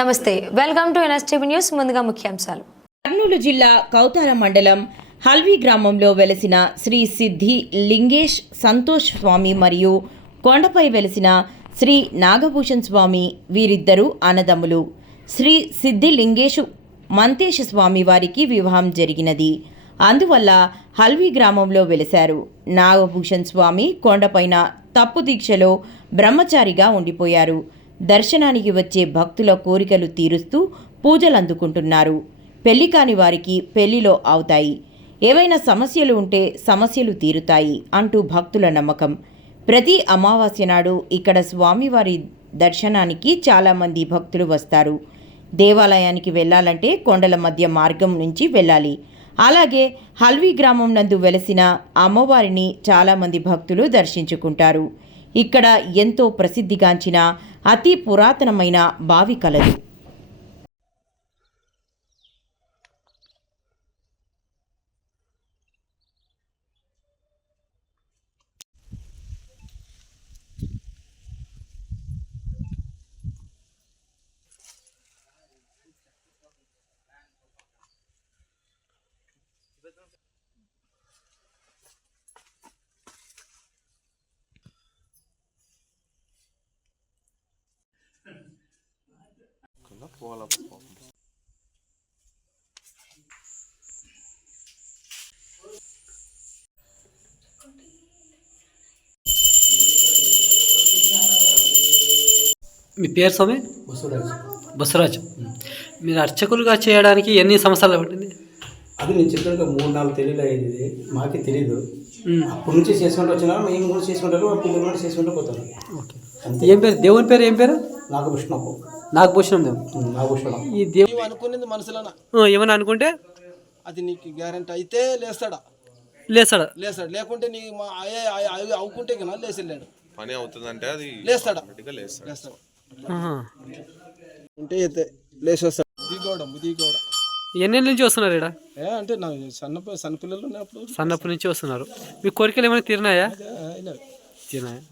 నమస్తే, welcome to NSTV news. ముందుగా ముఖ్యాంశాలు. కర్నూలు జిల్లా కౌతాల మండలం హల్వీ గ్రామంలో వెలసిన శ్రీ సిద్ధి లింగేష్ సంతోష్ స్వామి మరియు కొండపై వెలసిన శ్రీ నాగభూషణ్ స్వామి వీరిద్దరూ అన్నదమ్ములు. శ్రీ సిద్ధి లింగేషు మంతేష్ స్వామి వారికి వివాహం జరిగినది. అందువల్ల హల్వీ గ్రామంలో వెలిశారు. నాగభూషణ్ స్వామి కొండపైన తప్పు దీక్షలో బ్రహ్మచారిగా ఉండిపోయారు. దర్శనానికి వచ్చే భక్తుల కోరికలు తీరుస్తూ పూజలు అందుకుంటున్నారు. పెళ్లి కాని వారికి పెళ్లిలో అవుతాయి, ఏవైనా సమస్యలు ఉంటే సమస్యలు తీరుతాయి అంటూ భక్తుల నమ్మకం. ప్రతి అమావాస్య నాడు ఇక్కడ స్వామివారి దర్శనానికి చాలామంది భక్తులు వస్తారు. దేవాలయానికి వెళ్ళాలంటే కొండల మధ్య మార్గం నుంచి వెళ్ళాలి. అలాగే హల్వీ గ్రామం నందు వెలసిన అమ్మవారిని చాలామంది భక్తులు దర్శించుకుంటారు. ఇక్కడ ఎంతో ప్రసిద్ధిగాంచిన అతి పురాతనమైన బావి కలదు. మీ పేరు స్వామి? బసవరాజు. మీరు అర్చకులుగా చేయడానికి ఎన్ని సంవత్సరాలు పట్టింది? అది నేను చెప్పినట్టు 3-4 తెలియదు అయ్యేది, మాకే తెలీదు. అప్పటి నుంచి చేసుకుంటూ వచ్చినా మేము కూడా చేసుకుంటారు, మా పిల్లలు కూడా చేసుకుంటూ పోతారు. ఓకే. ఏం పేరు? దేవుని పేరు ఏం పేరు? నాగభూషణం. నాగభూషణం దేవు. నాగభూషణం. ఈ దేవుడు అనుకునేది మనసులోన ఏమని అనుకుంటే అది నీకు గ్యారెంటీ అయితే లేస్తాడా, లేకుంటే నీ అవుకుంటే కదా లేచలేడు. పని అవుతుందంటే అది లేస్తాడా, లేస్తాడు. ఉంటే లేచేస్తాడు. దిగోవడం ఎన్నేళ్ళ నుంచి వస్తున్నారు ఇక్కడ? అంటే నాకు సన్నపిల్లలు ఉన్నప్పుడు సన్నప్పటి నుంచి వస్తున్నారు. మీ కోరికలు ఏమైనా తీరినాయా? తీరినాయా?